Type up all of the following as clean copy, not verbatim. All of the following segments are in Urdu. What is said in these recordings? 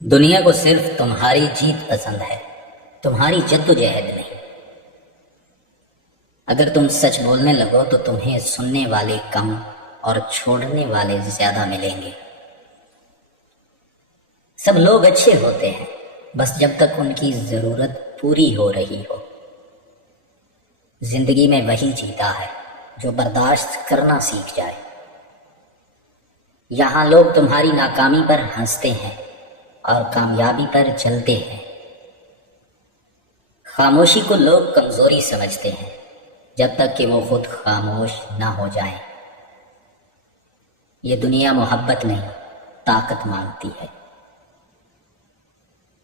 دنیا کو صرف تمہاری جیت پسند ہے، تمہاری جدوجہد نہیں۔ اگر تم سچ بولنے لگو تو تمہیں سننے والے کم اور چھوڑنے والے زیادہ ملیں گے۔ سب لوگ اچھے ہوتے ہیں بس جب تک ان کی ضرورت پوری ہو رہی ہو۔ زندگی میں وہی جیتا ہے جو برداشت کرنا سیکھ جائے۔ یہاں لوگ تمہاری ناکامی پر ہنستے ہیں اور کامیابی پر چلتے ہیں۔ خاموشی کو لوگ کمزوری سمجھتے ہیں جب تک کہ وہ خود خاموش نہ ہو جائیں۔ یہ دنیا محبت نہیں، طاقت مانگتی ہے۔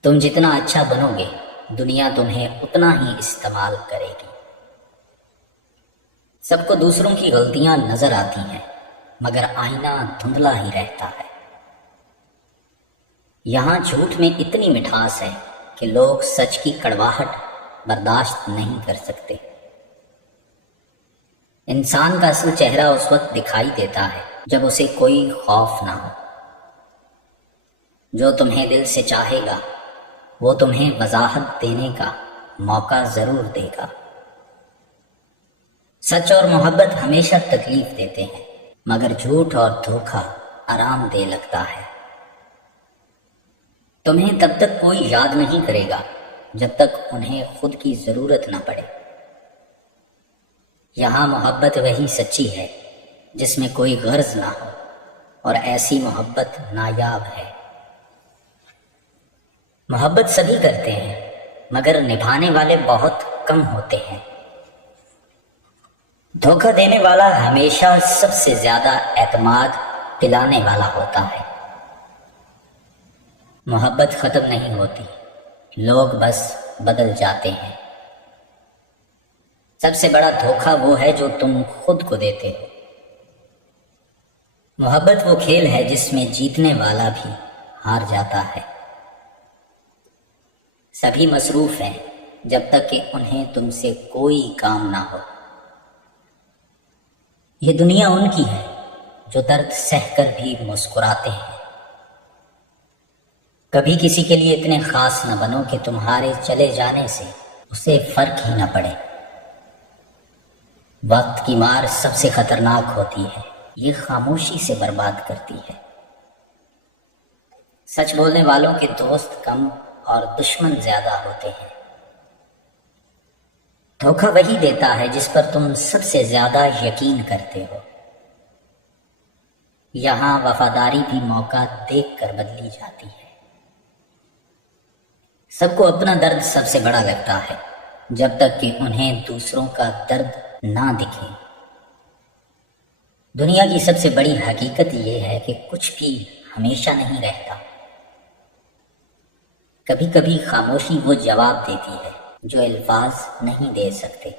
تم جتنا اچھا بنو گے دنیا تمہیں اتنا ہی استعمال کرے گی۔ سب کو دوسروں کی غلطیاں نظر آتی ہیں مگر آئینہ دھندلا ہی رہتا ہے۔ یہاں جھوٹ میں اتنی مٹھاس ہے کہ لوگ سچ کی کڑواہٹ برداشت نہیں کر سکتے۔ انسان کا اصل چہرہ اس وقت دکھائی دیتا ہے جب اسے کوئی خوف نہ ہو۔ جو تمہیں دل سے چاہے گا وہ تمہیں وضاحت دینے کا موقع ضرور دے گا۔ سچ اور محبت ہمیشہ تکلیف دیتے ہیں مگر جھوٹ اور دھوکہ آرام دہ لگتا ہے۔ تمہیں تب تک کوئی یاد نہیں کرے گا جب تک انہیں خود کی ضرورت نہ پڑے۔ یہاں محبت وہی سچی ہے جس میں کوئی غرض نہ ہو، اور ایسی محبت نایاب ہے۔ محبت سبھی کرتے ہیں مگر نبھانے والے بہت کم ہوتے ہیں۔ دھوکہ دینے والا ہمیشہ سب سے زیادہ اعتماد دلانے والا ہوتا ہے۔ محبت ختم نہیں ہوتی، لوگ بس بدل جاتے ہیں۔ سب سے بڑا دھوکہ وہ ہے جو تم خود کو دیتے ہو۔ محبت وہ کھیل ہے جس میں جیتنے والا بھی ہار جاتا ہے۔ سبھی مصروف ہیں جب تک کہ انہیں تم سے کوئی کام نہ ہو۔ یہ دنیا ان کی ہے جو درد سہ کر بھی مسکراتے ہیں۔ کبھی کسی کے لیے اتنے خاص نہ بنو کہ تمہارے چلے جانے سے اسے فرق ہی نہ پڑے۔ وقت کی مار سب سے خطرناک ہوتی ہے، یہ خاموشی سے برباد کرتی ہے۔ سچ بولنے والوں کے دوست کم اور دشمن زیادہ ہوتے ہیں۔ دھوکہ وہی دیتا ہے جس پر تم سب سے زیادہ یقین کرتے ہو۔ یہاں وفاداری بھی موقع دیکھ کر بدلی جاتی ہے۔ سب کو اپنا درد سب سے بڑا لگتا ہے جب تک کہ انہیں دوسروں کا درد نہ دکھے۔ دنیا کی سب سے بڑی حقیقت یہ ہے کہ کچھ بھی ہمیشہ نہیں رہتا۔ کبھی کبھی خاموشی وہ جواب دیتی ہے جو الفاظ نہیں دے سکتے۔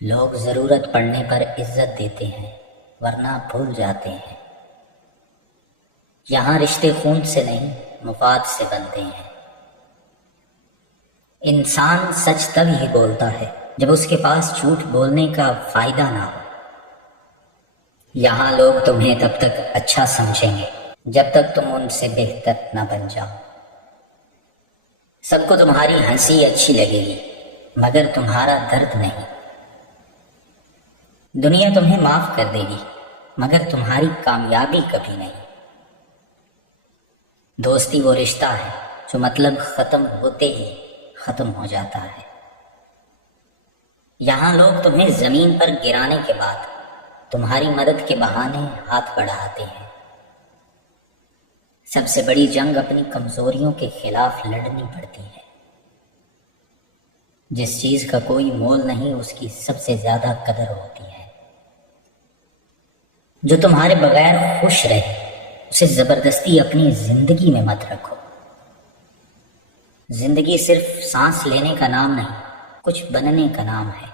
لوگ ضرورت پڑنے پر عزت دیتے ہیں ورنہ بھول جاتے ہیں۔ یہاں رشتے خون سے نہیں مفاد سے بنتے ہیں۔ انسان سچ تب ہی بولتا ہے جب اس کے پاس جھوٹ بولنے کا فائدہ نہ ہو۔ یہاں لوگ تمہیں تب تک اچھا سمجھیں گے جب تک تم ان سے بہتر نہ بن جاؤ۔ سب کو تمہاری ہنسی اچھی لگے گی مگر تمہارا درد نہیں۔ دنیا تمہیں معاف کر دے گی مگر تمہاری کامیابی کبھی نہیں۔ دوستی وہ رشتہ ہے جو مطلب ختم ہوتے ہی ختم ہو جاتا ہے۔ یہاں لوگ تمہیں زمین پر گرانے کے بعد تمہاری مدد کے بہانے ہاتھ بڑھاتے ہیں۔ سب سے بڑی جنگ اپنی کمزوریوں کے خلاف لڑنی پڑتی ہے۔ جس چیز کا کوئی مول نہیں اس کی سب سے زیادہ قدر ہوتی ہے۔ جو تمہارے بغیر خوش رہے اسے زبردستی اپنی زندگی میں مت رکھو۔ زندگی صرف سانس لینے کا نام نہیں، کچھ بننے کا نام ہے۔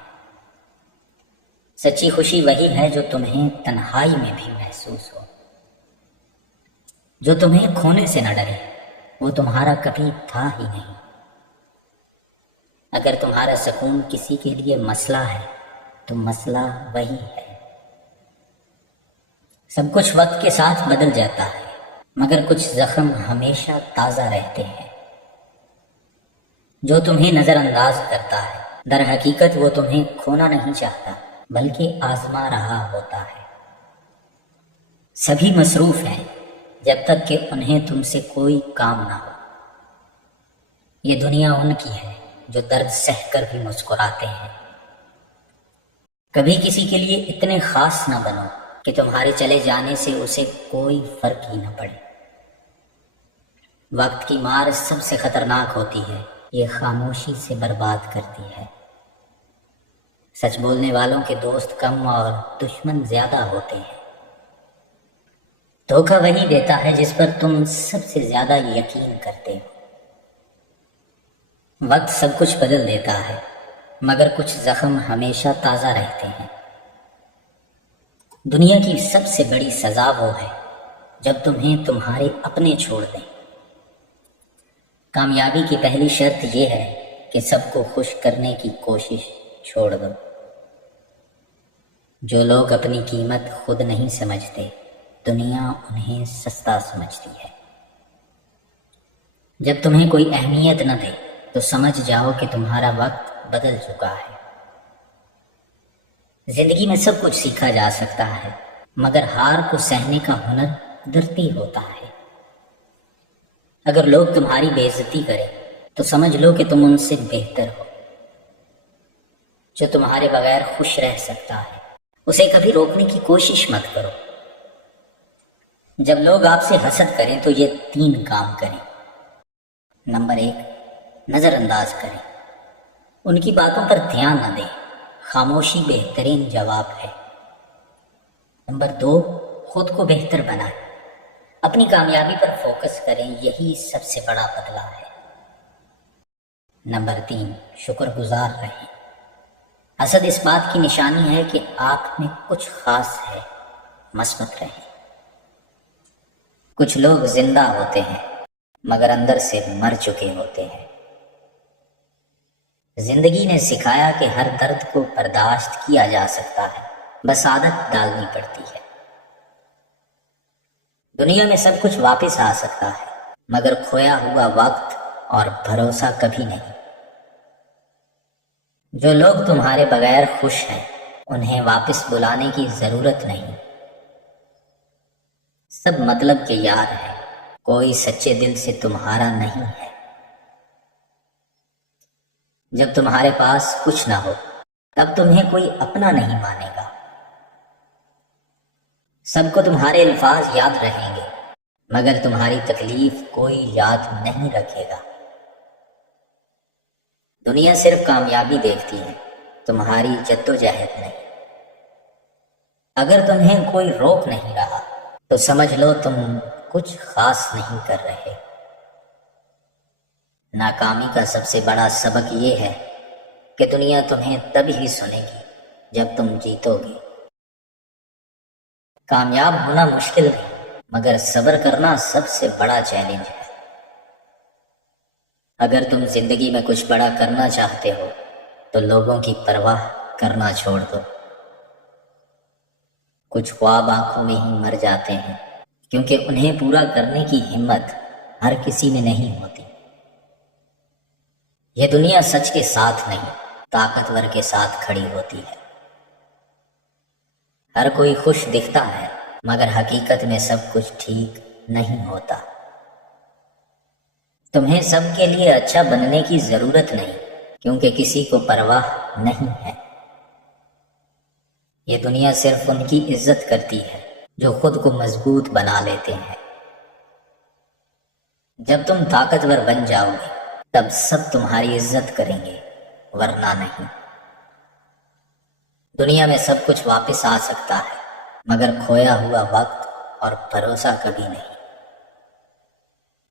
سچی خوشی وہی ہے جو تمہیں تنہائی میں بھی محسوس ہو۔ جو تمہیں کھونے سے نہ ڈرے وہ تمہارا کبھی تھا ہی نہیں۔ اگر تمہارا سکون کسی کے لیے مسئلہ ہے تو مسئلہ وہی ہے۔ سب کچھ وقت کے ساتھ بدل جاتا ہے مگر کچھ زخم ہمیشہ تازہ رہتے ہیں. جو تمہیں نظر انداز کرتا ہے در حقیقت وہ تمہیں کھونا نہیں چاہتا بلکہ آزما رہا ہوتا ہے. سبھی مصروف ہیں جب تک کہ انہیں تم سے کوئی کام نہ ہو. یہ دنیا ان کی ہے جو درد سہ کر بھی مسکراتے ہیں. کبھی کسی کے لیے اتنے خاص نہ بنو کہ تمہارے چلے جانے سے اسے کوئی فرق ہی نہ پڑے. وقت کی مار سب سے خطرناک ہوتی ہے. یہ خاموشی سے برباد کرتی ہے. سچ بولنے والوں کے دوست کم اور دشمن زیادہ ہوتے ہیں. دھوکہ وہی دیتا ہے جس پر تم سب سے زیادہ یقین کرتے ہو. وقت سب کچھ بدل دیتا ہے مگر کچھ زخم ہمیشہ تازہ رہتے ہیں. دنیا کی سب سے بڑی سزا وہ ہے جب تمہیں تمہارے اپنے چھوڑ دیں. کامیابی کی پہلی شرط یہ ہے کہ سب کو خوش کرنے کی کوشش چھوڑ دو. جو لوگ اپنی قیمت خود نہیں سمجھتے دنیا انہیں سستا سمجھتی ہے. جب تمہیں کوئی اہمیت نہ دے تو سمجھ جاؤ کہ تمہارا وقت بدل چکا ہے. زندگی میں سب کچھ سیکھا جا سکتا ہے مگر ہار کو سہنے کا ہنر قدرتی ہوتا ہے. اگر لوگ تمہاری بے عزتی کریں تو سمجھ لو کہ تم ان سے بہتر ہو. جو تمہارے بغیر خوش رہ سکتا ہے اسے کبھی روکنے کی کوشش مت کرو. جب لوگ آپ سے حسد کریں تو یہ 3 کام کریں. نمبر 1، نظر انداز کریں. ان کی باتوں پر دھیان نہ دیں. خاموشی بہترین جواب ہے. نمبر 2، خود کو بہتر بنائیں. اپنی کامیابی پر فوکس کریں. یہی سب سے بڑا بدلہ ہے. نمبر 3، شکر گزار رہیں. حسد اس بات کی نشانی ہے کہ آپ میں کچھ خاص ہے. مثبت رہیں. کچھ لوگ زندہ ہوتے ہیں مگر اندر سے مر چکے ہوتے ہیں. زندگی نے سکھایا کہ ہر درد کو برداشت کیا جا سکتا ہے، بس عادت ڈالنی پڑتی ہے. دنیا میں سب کچھ واپس آ سکتا ہے مگر کھویا ہوا وقت اور بھروسہ کبھی نہیں. جو لوگ تمہارے بغیر خوش ہیں انہیں واپس بلانے کی ضرورت نہیں. سب مطلب کے یار ہیں، کوئی سچے دل سے تمہارا نہیں ہے. جب تمہارے پاس کچھ نہ ہو تب تمہیں کوئی اپنا نہیں مانے گا. سب کو تمہارے الفاظ یاد رہیں گے مگر تمہاری تکلیف کوئی یاد نہیں رکھے گا. دنیا صرف کامیابی دیکھتی ہے، تمہاری جدوجہد نہیں. اگر تمہیں کوئی روک نہیں رہا تو سمجھ لو تم کچھ خاص نہیں کر رہے. ناکامی کا سب سے بڑا سبق یہ ہے کہ دنیا تمہیں تب ہی سنے گی جب تم جیتو گے. کامیاب ہونا مشکل نہیں مگر صبر کرنا سب سے بڑا چیلنج ہے. اگر تم زندگی میں کچھ بڑا کرنا چاہتے ہو تو لوگوں کی پرواہ کرنا چھوڑ دو. کچھ خواب آنکھوں میں ہی مر جاتے ہیں کیونکہ انہیں پورا کرنے کی ہمت ہر کسی میں نہیں ہوتی. یہ دنیا سچ کے ساتھ نہیں طاقتور کے ساتھ کھڑی ہوتی ہے. ہر کوئی خوش دکھتا ہے مگر حقیقت میں سب کچھ ٹھیک نہیں ہوتا. تمہیں سب کے لیے اچھا بننے کی ضرورت نہیں کیونکہ کسی کو پرواہ نہیں ہے. یہ دنیا صرف ان کی عزت کرتی ہے جو خود کو مضبوط بنا لیتے ہیں. جب تم طاقتور بن جاؤ گے تب سب تمہاری عزت کریں گے ورنہ نہیں. دنیا میں سب کچھ واپس آ سکتا ہے مگر کھویا ہوا وقت اور بھروسہ کبھی نہیں.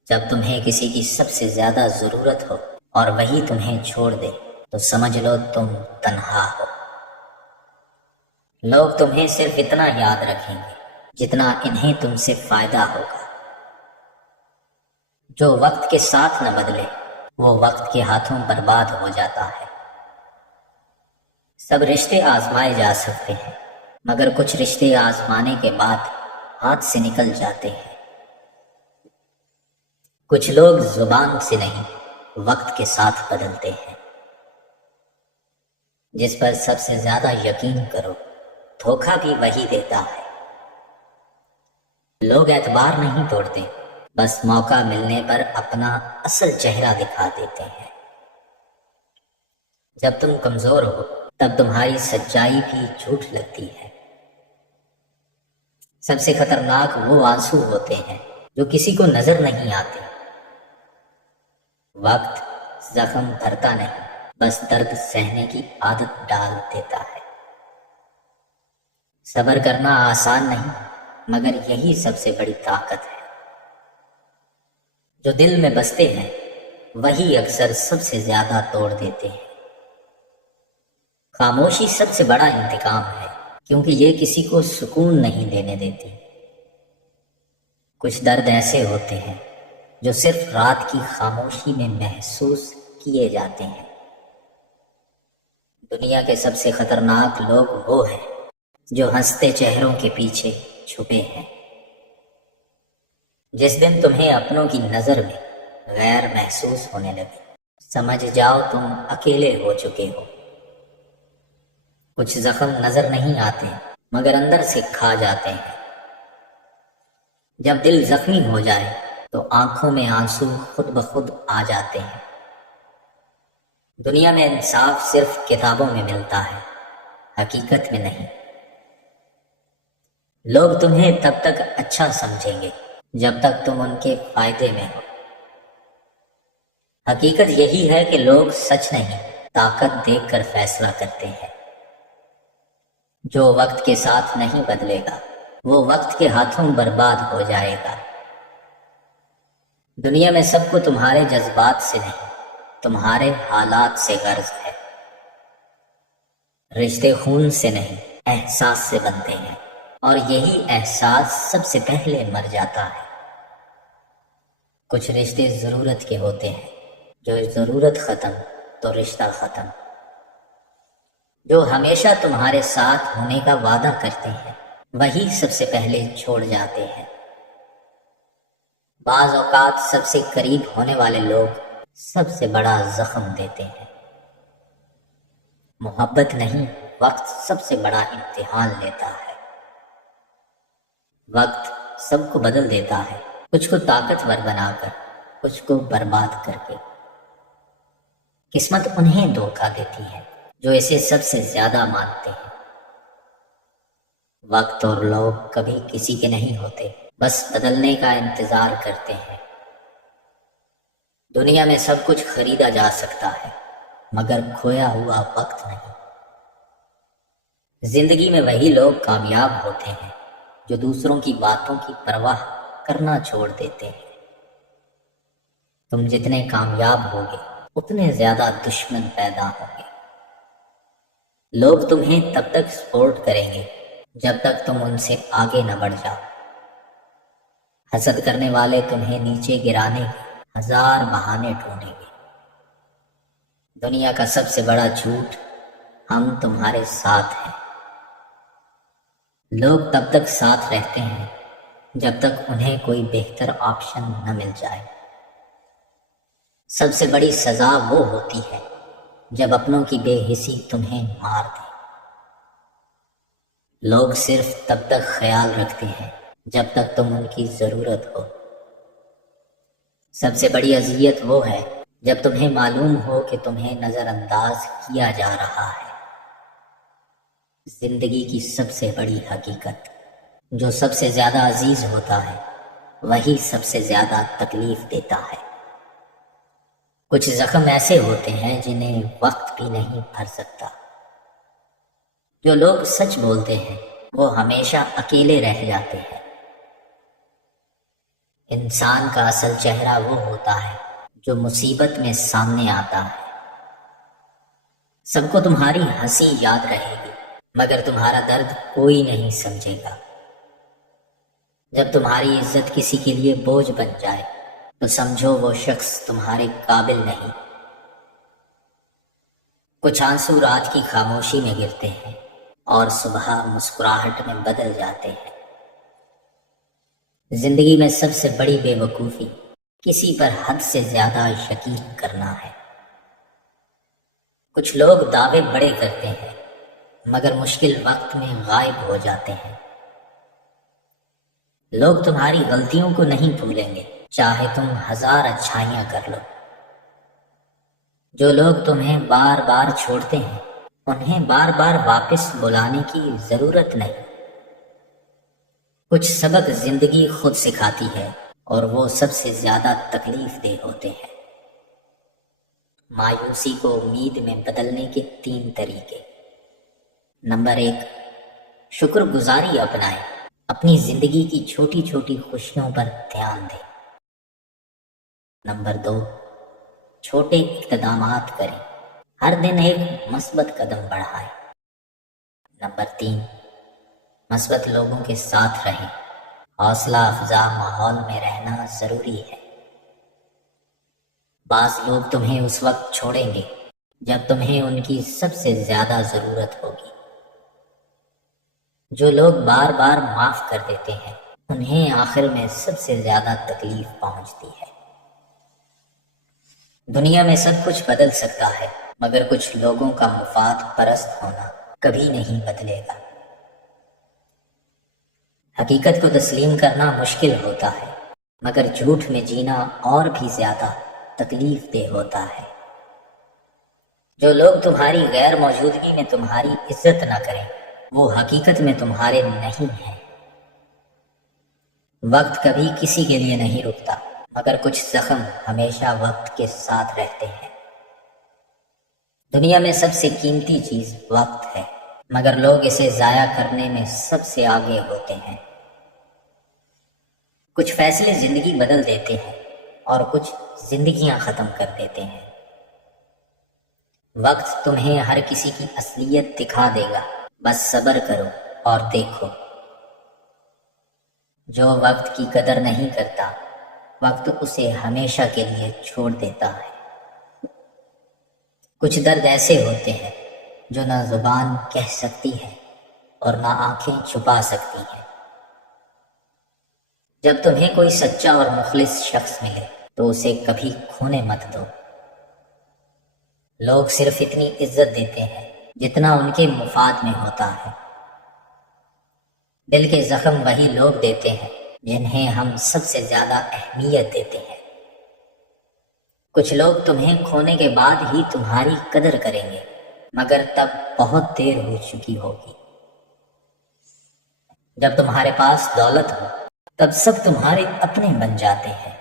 جب تمہیں کسی کی سب سے زیادہ ضرورت ہو اور وہی تمہیں چھوڑ دے تو سمجھ لو تم تنہا ہو. لوگ تمہیں صرف اتنا یاد رکھیں گے جتنا انہیں تم سے فائدہ ہوگا. جو وقت کے ساتھ نہ بدلے وہ وقت کے ہاتھوں برباد ہو جاتا ہے. سب رشتے آزمائے جا سکتے ہیں مگر کچھ رشتے آزمانے کے بعد ہاتھ سے نکل جاتے ہیں. کچھ لوگ زبان سے نہیں وقت کے ساتھ بدلتے ہیں. جس پر سب سے زیادہ یقین کرو دھوکہ بھی وہی دیتا ہے. لوگ اعتبار نہیں توڑتے، بس موقع ملنے پر اپنا اصل چہرہ دکھا دیتے ہیں. جب تم کمزور ہو تب تمہاری سچائی بھی جھوٹ لگتی ہے. سب سے خطرناک وہ آنسو ہوتے ہیں جو کسی کو نظر نہیں آتے. وقت زخم بھرتا نہیں، بس درد سہنے کی عادت ڈال دیتا ہے. صبر کرنا آسان نہیں، مگر یہی سب سے بڑی طاقت ہے. جو دل میں بستے ہیں وہی اکثر سب سے زیادہ توڑ دیتے ہیں. خاموشی سب سے بڑا انتقام ہے، کیونکہ یہ کسی کو سکون نہیں دینے دیتی. کچھ درد ایسے ہوتے ہیں جو صرف رات کی خاموشی میں محسوس کیے جاتے ہیں. دنیا کے سب سے خطرناک لوگ وہ ہیں جو ہنستے چہروں کے پیچھے چھپے ہیں. جس دن تمہیں اپنوں کی نظر میں غیر محسوس ہونے لگے، سمجھ جاؤ تم اکیلے ہو چکے ہو. کچھ زخم نظر نہیں آتے مگر اندر سے کھا جاتے ہیں. جب دل زخمی ہو جائے تو آنکھوں میں آنسو خود بخود آ جاتے ہیں. دنیا میں انصاف صرف کتابوں میں ملتا ہے، حقیقت میں نہیں. لوگ تمہیں تب تک اچھا سمجھیں گے جب تک تم ان کے فائدے میں ہو. حقیقت یہی ہے کہ لوگ سچ نہیں طاقت دیکھ کر فیصلہ کرتے ہیں. جو وقت کے ساتھ نہیں بدلے گا وہ وقت کے ہاتھوں برباد ہو جائے گا. دنیا میں سب کو تمہارے جذبات سے نہیں تمہارے حالات سے غرض ہے. رشتے خون سے نہیں احساس سے بنتے ہیں، اور یہی احساس سب سے پہلے مر جاتا ہے. کچھ رشتے ضرورت کے ہوتے ہیں، جو ضرورت ختم تو رشتہ ختم. جو ہمیشہ تمہارے ساتھ ہونے کا وعدہ کرتے ہیں وہی سب سے پہلے چھوڑ جاتے ہیں. بعض اوقات سب سے قریب ہونے والے لوگ سب سے بڑا زخم دیتے ہیں. محبت نہیں، وقت سب سے بڑا امتحان لیتا ہے. وقت سب کو بدل دیتا ہے، کچھ کو طاقتور بنا کر، کچھ کو برباد کر کے. قسمت انہیں دھوکہ دیتی ہے جو اسے سب سے زیادہ مانتے ہیں. وقت اور لوگ کبھی کسی کے نہیں ہوتے، بس بدلنے کا انتظار کرتے ہیں. دنیا میں سب کچھ خریدا جا سکتا ہے مگر کھویا ہوا وقت نہیں. زندگی میں وہی لوگ کامیاب ہوتے ہیں جو دوسروں کی باتوں کی پرواہ کرنا چھوڑ دیتے ہیں. تم جتنے کامیاب ہوگے اتنے زیادہ دشمن پیدا ہوں گے. لوگ تمہیں تب تک سپورٹ کریں گے جب تک تم ان سے آگے نہ بڑھ جاؤ. حسد کرنے والے تمہیں نیچے گرانے کے ہزار بہانے ڈھونڈیں گے. دنیا کا سب سے بڑا جھوٹ ہم تمہارے ساتھ ہیں. لوگ تب تک ساتھ رہتے ہیں جب تک انہیں کوئی بہتر آپشن نہ مل جائے. سب سے بڑی سزا وہ ہوتی ہے جب اپنوں کی بے حسی تمہیں مار دے. لوگ صرف تب تک خیال رکھتے ہیں جب تک تم ان کی ضرورت ہو. سب سے بڑی اذیت وہ ہے جب تمہیں معلوم ہو کہ تمہیں نظر انداز کیا جا رہا ہے. زندگی کی سب سے بڑی حقیقت، جو سب سے زیادہ عزیز ہوتا ہے وہی سب سے زیادہ تکلیف دیتا ہے. کچھ زخم ایسے ہوتے ہیں جنہیں وقت بھی نہیں بھر سکتا. جو لوگ سچ بولتے ہیں وہ ہمیشہ اکیلے رہ جاتے ہیں. انسان کا اصل چہرہ وہ ہوتا ہے جو مصیبت میں سامنے آتا ہے. سب کو تمہاری ہنسی یاد رہے گی مگر تمہارا درد کوئی نہیں سمجھے گا. جب تمہاری عزت کسی کے لیے بوجھ بن جائے تو سمجھو وہ شخص تمہارے قابل نہیں. کچھ آنسو رات کی خاموشی میں گرتے ہیں اور صبح مسکراہٹ میں بدل جاتے ہیں. زندگی میں سب سے بڑی بے وقوفی کسی پر حد سے زیادہ یقین کرنا ہے۔ کچھ لوگ دعوے بڑے کرتے ہیں مگر مشکل وقت میں غائب ہو جاتے ہیں۔ لوگ تمہاری غلطیوں کو نہیں بھولیں گے چاہے تم 1000 اچھائیاں کر لو۔ جو لوگ تمہیں بار بار چھوڑتے ہیں انہیں بار بار واپس بلانے کی ضرورت نہیں۔ کچھ سبق زندگی خود سکھاتی ہے اور وہ سب سے زیادہ تکلیف دہ ہوتے ہیں۔ مایوسی کو امید میں بدلنے کے 3 طریقے۔ نمبر 1، شکر گزاری اپنائیں، اپنی زندگی کی چھوٹی چھوٹی خوشیوں پر دھیان دیں۔ نمبر 2، چھوٹے اقتدامات کریں، ہر دن ایک مثبت قدم بڑھائیں۔ نمبر 3، مثبت لوگوں کے ساتھ رہیں، حوصلہ افزا ماحول میں رہنا ضروری ہے۔ بعض لوگ تمہیں اس وقت چھوڑیں گے جب تمہیں ان کی سب سے زیادہ ضرورت ہوگی۔ جو لوگ بار بار معاف کر دیتے ہیں انہیں آخر میں سب سے زیادہ تکلیف پہنچتی ہے۔ دنیا میں سب کچھ بدل سکتا ہے مگر کچھ لوگوں کا مفاد پرست ہونا کبھی نہیں بدلے گا۔ حقیقت کو تسلیم کرنا مشکل ہوتا ہے مگر جھوٹ میں جینا اور بھی زیادہ تکلیف دہ ہوتا ہے۔ جو لوگ تمہاری غیر موجودگی میں تمہاری عزت نہ کریں وہ حقیقت میں تمہارے نہیں ہیں۔ وقت کبھی کسی کے لیے نہیں رکتا مگر کچھ زخم ہمیشہ وقت کے ساتھ رہتے ہیں۔ دنیا میں سب سے قیمتی چیز وقت ہے مگر لوگ اسے ضائع کرنے میں سب سے آگے ہوتے ہیں۔ کچھ فیصلے زندگی بدل دیتے ہیں اور کچھ زندگیاں ختم کر دیتے ہیں۔ وقت تمہیں ہر کسی کی اصلیت دکھا دے گا، بس صبر کرو اور دیکھو۔ جو وقت کی قدر نہیں کرتا وقت اسے ہمیشہ کے لیے چھوڑ دیتا ہے۔ کچھ درد ایسے ہوتے ہیں جو نہ زبان کہہ سکتی ہے اور نہ آنکھیں چھپا سکتی ہیں۔ جب تمہیں کوئی سچا اور مخلص شخص ملے تو اسے کبھی کھونے مت دو۔ لوگ صرف اتنی عزت دیتے ہیں جتنا ان کے مفاد میں ہوتا ہے۔ دل کے زخم وہی لوگ دیتے ہیں جنہیں ہم سب سے زیادہ اہمیت دیتے ہیں۔ کچھ لوگ تمہیں کھونے کے بعد ہی تمہاری قدر کریں گے مگر تب بہت دیر ہو چکی ہوگی۔ جب تمہارے پاس دولت ہو تب سب تمہارے اپنے بن جاتے ہیں۔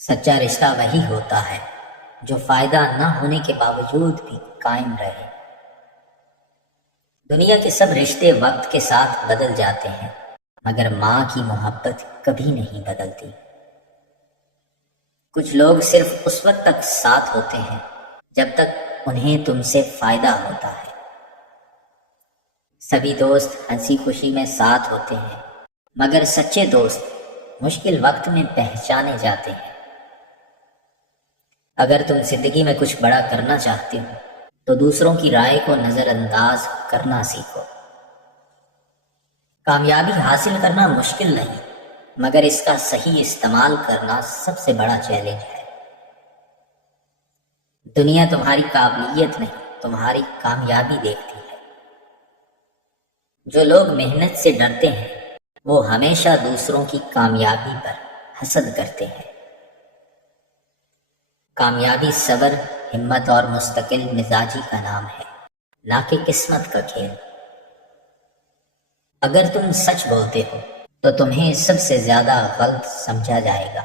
سچا رشتہ وہی ہوتا ہے جو فائدہ نہ ہونے کے باوجود بھی قائم رہے۔ دنیا کے سب رشتے وقت کے ساتھ بدل جاتے ہیں مگر ماں کی محبت کبھی نہیں بدلتی۔ کچھ لوگ صرف اس وقت تک ساتھ ہوتے ہیں جب تک انہیں تم سے فائدہ ہوتا ہے۔ سبھی دوست ہنسی خوشی میں ساتھ ہوتے ہیں مگر سچے دوست مشکل وقت میں پہچانے جاتے ہیں۔ اگر تم زندگی میں کچھ بڑا کرنا چاہتے ہو تو دوسروں کی رائے کو نظر انداز کرنا سیکھو۔ کامیابی حاصل کرنا مشکل نہیں مگر اس کا صحیح استعمال کرنا سب سے بڑا چیلنج ہے۔ دنیا تمہاری قابلیت نہیں تمہاری کامیابی دیکھتی ہے۔ جو لوگ محنت سے ڈرتے ہیں وہ ہمیشہ دوسروں کی کامیابی پر حسد کرتے ہیں۔ کامیابی صبر، ہمت اور مستقل مزاجی کا نام ہے، نہ کہ قسمت کا کھیل۔ اگر تم سچ بولتے ہو تو تمہیں سب سے زیادہ غلط سمجھا جائے گا۔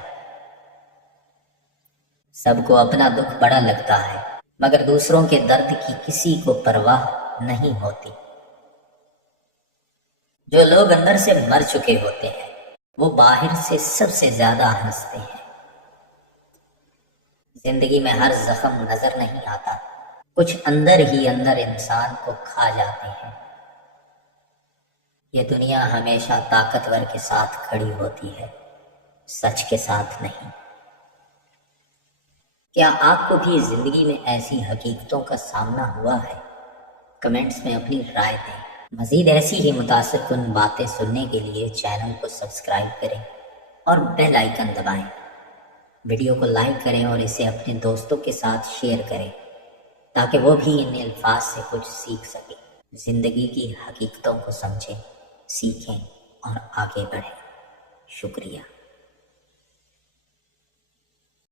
سب کو اپنا دکھ بڑا لگتا ہے مگر دوسروں کے درد کی کسی کو پرواہ نہیں ہوتی۔ جو لوگ اندر سے مر چکے ہوتے ہیں وہ باہر سے سب سے زیادہ ہنستے ہیں۔ زندگی میں ہر زخم نظر نہیں آتا، کچھ اندر ہی اندر انسان کو کھا جاتے ہیں۔ یہ دنیا ہمیشہ طاقتور کے ساتھ کھڑی ہوتی ہے، سچ کے ساتھ نہیں۔ کیا آپ کو بھی زندگی میں ایسی حقیقتوں کا سامنا ہوا ہے؟ کمنٹس میں اپنی رائے دیں۔ مزید ایسی ہی متاثر کن باتیں سننے کے لیے چینل کو سبسکرائب کریں۔ اور بیل آئیکن دبائیں۔ ویڈیو کو لائک کریں اور اسے اپنے دوستوں کے ساتھ شیئر کریں تاکہ وہ بھی ان الفاظ سے کچھ سیکھ سکیں، زندگی کی حقیقتوں کو سمجھیں، سیکھیں اور آگے بڑھیں۔ شکریہ۔